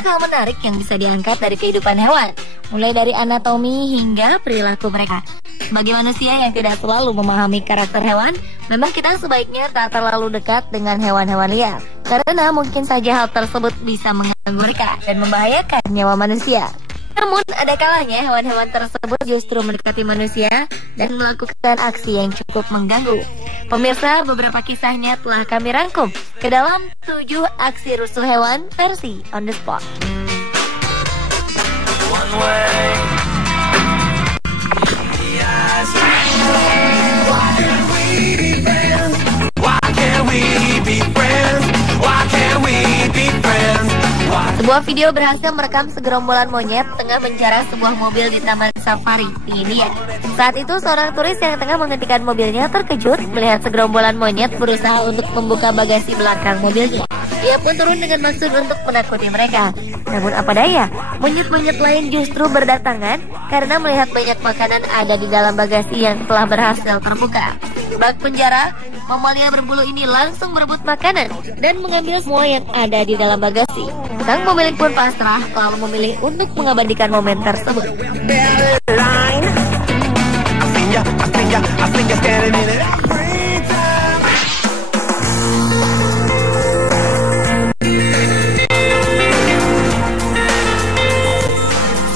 Banyak hal menarik yang bisa diangkat dari kehidupan hewan, mulai dari anatomi hingga perilaku mereka. Bagi manusia yang tidak selalu memahami karakter hewan, memang kita sebaiknya tak terlalu dekat dengan hewan-hewan liar, karena mungkin saja hal tersebut bisa mengganggu mereka dan membahayakan nyawa manusia. Namun ada kalanya hewan-hewan tersebut justru mendekati manusia dan melakukan aksi yang cukup mengganggu. Pemirsa, beberapa kisahnya telah kami rangkum ke dalam 7 aksi rusuh hewan versi On The Spot. Sebuah video berhasil merekam segerombolan monyet tengah menjarah sebuah mobil di taman safari di India. Saat itu seorang turis yang tengah menghentikan mobilnya terkejut melihat segerombolan monyet berusaha untuk membuka bagasi belakang mobilnya. Ia pun turun dengan maksud untuk menakuti mereka. Namun apa daya, monyet-monyet lain justru berdatangan karena melihat banyak makanan ada di dalam bagasi yang telah berhasil terbuka. Bak penjara, mamalia berbulu ini langsung berebut makanan dan mengambil semua yang ada di dalam bagasi. Sang pemilik pun pasrah lalu memilih untuk mengabadikan momen tersebut.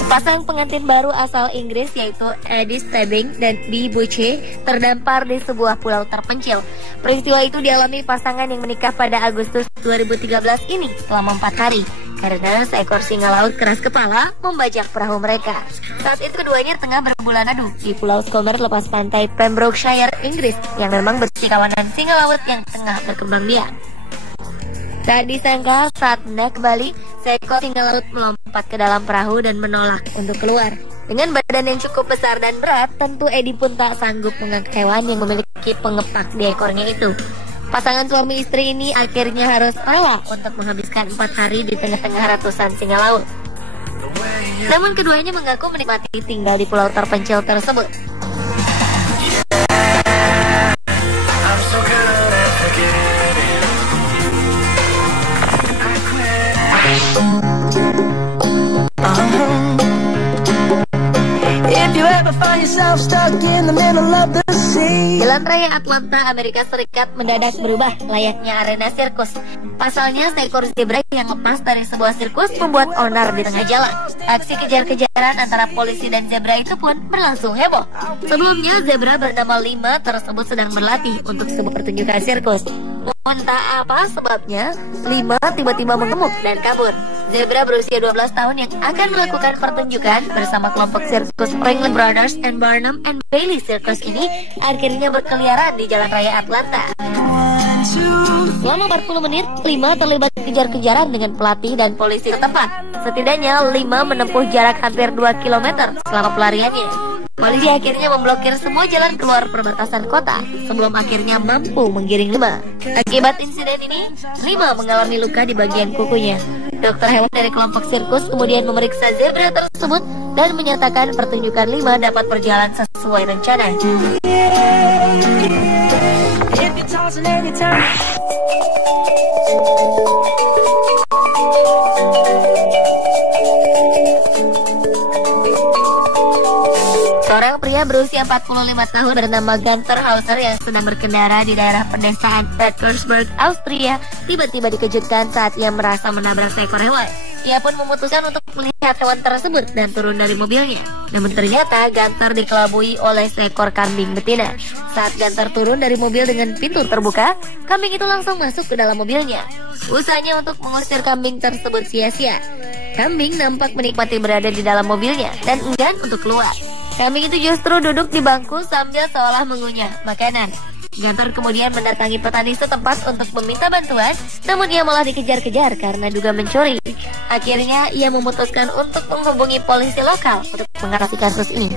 Sepasang pengantin baru asal Inggris yaitu Eddie Stebbing dan Dee Buche terdampar di sebuah pulau terpencil. Peristiwa itu dialami pasangan yang menikah pada Agustus 2013 ini selama 4 hari karena seekor singa laut keras kepala membajak perahu mereka. Saat itu keduanya tengah berbulan adu di Pulau Scomer lepas pantai Pembrokeshire, Inggris yang memang bersih kawanan singa laut yang tengah berkembang biak. Tak disangka saat naik kembali, seekor singa laut melompat ke dalam perahu dan menolak untuk keluar. Dengan badan yang cukup besar dan berat, tentu Eddie pun tak sanggup mengangkat hewan yang memiliki pengepak di ekornya itu. Pasangan suami istri ini akhirnya harus rela untuk menghabiskan 4 hari di tengah-tengah ratusan singa laut. Namun keduanya mengaku menikmati tinggal di pulau terpencil tersebut. Jalan Raya Atlanta, Amerika Serikat mendadak berubah layaknya arena sirkus. Pasalnya seekor zebra yang lepas dari sebuah sirkus membuat onar di tengah jalan. Aksi kejar-kejaran antara polisi dan zebra itu pun berlangsung heboh. Sebelumnya zebra bernama Lima tersebut sedang berlatih untuk sebuah pertunjukan sirkus. Entah apa sebabnya, Lima tiba-tiba mengemuk dan kabur. Zebra berusia 12 tahun yang akan melakukan pertunjukan bersama kelompok sirkus Franklin Brothers and Barnum and Bailey Circus ini akhirnya berkeliaran di Jalan Raya Atlanta. Selama 40 menit, Lima terlibat kejar-kejaran dengan pelatih dan polisi setempat. Setidaknya Lima menempuh jarak hampir 2 km selama pelariannya. Polisi akhirnya memblokir semua jalan keluar perbatasan kota sebelum akhirnya mampu menggiring Lima. Akibat insiden ini, Lima mengalami luka di bagian kukunya. Dokter hewan dari kelompok sirkus kemudian memeriksa zebra tersebut dan menyatakan pertunjukan Lima dapat berjalan sesuai rencana. Seorang pria berusia 45 tahun bernama Gunther Hauser yang sedang berkendara di daerah pedesaan Petersburg, Austria, tiba-tiba dikejutkan saat ia merasa menabrak seekor hewan. Ia pun memutuskan untuk melihat hewan tersebut dan turun dari mobilnya. Namun ternyata Gunther dikelabui oleh seekor kambing betina. Saat Gunther turun dari mobil dengan pintu terbuka, kambing itu langsung masuk ke dalam mobilnya. Usahanya untuk mengusir kambing tersebut sia-sia. Kambing nampak menikmati berada di dalam mobilnya dan enggan untuk keluar. Kambing itu justru duduk di bangku sambil seolah mengunyah makanan. Gunther kemudian mendatangi petani setempat untuk meminta bantuan, namun ia malah dikejar-kejar karena duga mencuri. Akhirnya ia memutuskan untuk menghubungi polisi lokal untuk mengatasi kasus ini.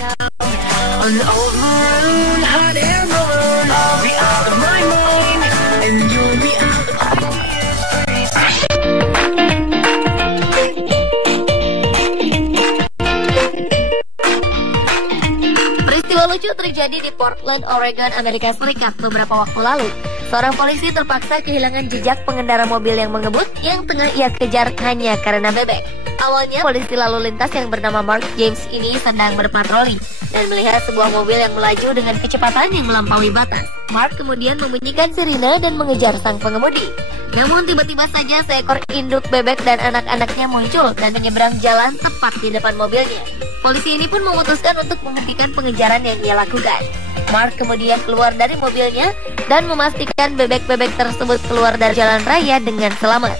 Lucu terjadi di Portland, Oregon, Amerika Serikat beberapa waktu lalu. Seorang polisi terpaksa kehilangan jejak pengendara mobil yang mengebut yang tengah ia kejar hanya karena bebek. Awalnya, polisi lalu lintas yang bernama Mark James ini sedang berpatroli dan melihat sebuah mobil yang melaju dengan kecepatan yang melampaui batas. Mark kemudian membunyikan sirine dan mengejar sang pengemudi. Namun tiba-tiba saja seekor induk bebek dan anak-anaknya muncul dan menyeberang jalan tepat di depan mobilnya. Polisi ini pun memutuskan untuk menghentikan pengejaran yang ia lakukan. Mark kemudian keluar dari mobilnya dan memastikan bebek-bebek tersebut keluar dari jalan raya dengan selamat.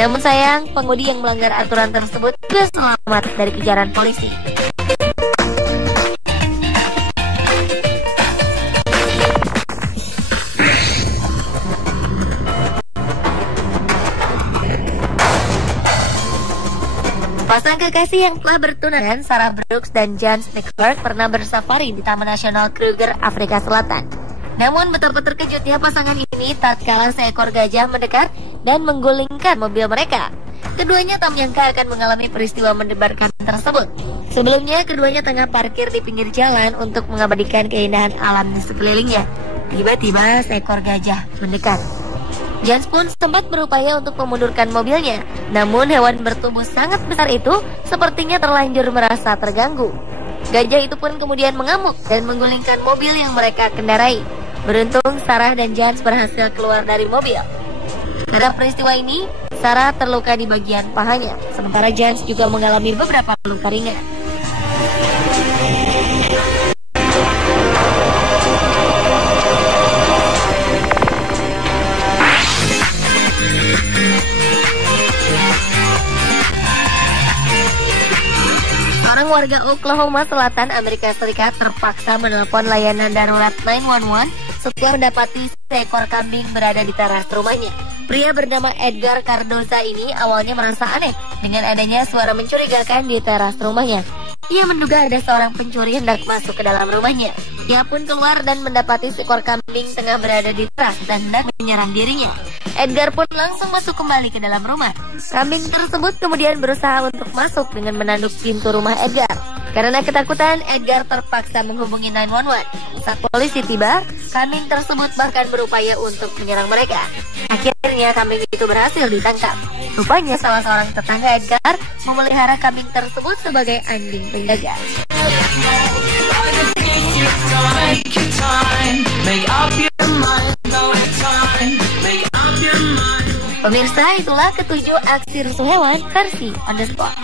Namun sayang, pengemudi yang melanggar aturan tersebut tidak selamat dari kejaran polisi. Pasang kekasih yang telah bertunangan, Sarah Brooks dan James McClurg, pernah bersafari di Taman Nasional Kruger, Afrika Selatan. Namun betapa terkejutnya pasangan ini tatkala seekor gajah mendekat dan menggulingkan mobil mereka. Keduanya tak menyangka akan mengalami peristiwa mendebarkan tersebut. Sebelumnya, keduanya tengah parkir di pinggir jalan untuk mengabadikan keindahan alam di sekelilingnya. Tiba-tiba seekor gajah mendekat. James pun sempat berupaya untuk memundurkan mobilnya. Namun hewan bertubuh sangat besar itu sepertinya terlanjur merasa terganggu. Gajah itu pun kemudian mengamuk dan menggulingkan mobil yang mereka kendarai. Beruntung Sarah dan James berhasil keluar dari mobil. Pada peristiwa ini, Sarah terluka di bagian pahanya, sementara James juga mengalami beberapa luka ringan. Seorang warga Oklahoma Selatan, Amerika Serikat terpaksa menelpon layanan darurat 911 setelah mendapati seekor kambing berada di teras rumahnya. Pria bernama Edgar Cardoza ini awalnya merasa aneh dengan adanya suara mencurigakan di teras rumahnya. Ia menduga ada seorang pencuri hendak masuk ke dalam rumahnya. Ia pun keluar dan mendapati seekor kambing tengah berada di teras dan hendak menyerang dirinya. Edgar pun langsung masuk kembali ke dalam rumah. Kambing tersebut kemudian berusaha untuk masuk dengan menanduk pintu rumah Edgar. Karena ketakutan, Edgar terpaksa menghubungi 911. Saat polisi tiba, kambing tersebut bahkan berupaya untuk menyerang mereka. Akhirnya kambing itu berhasil ditangkap. Rupanya salah seorang tetangga Edgar memelihara kambing tersebut sebagai anjing penjaga. Pemirsa, itulah ketujuh aksi rusuh hewan versi On The Spot.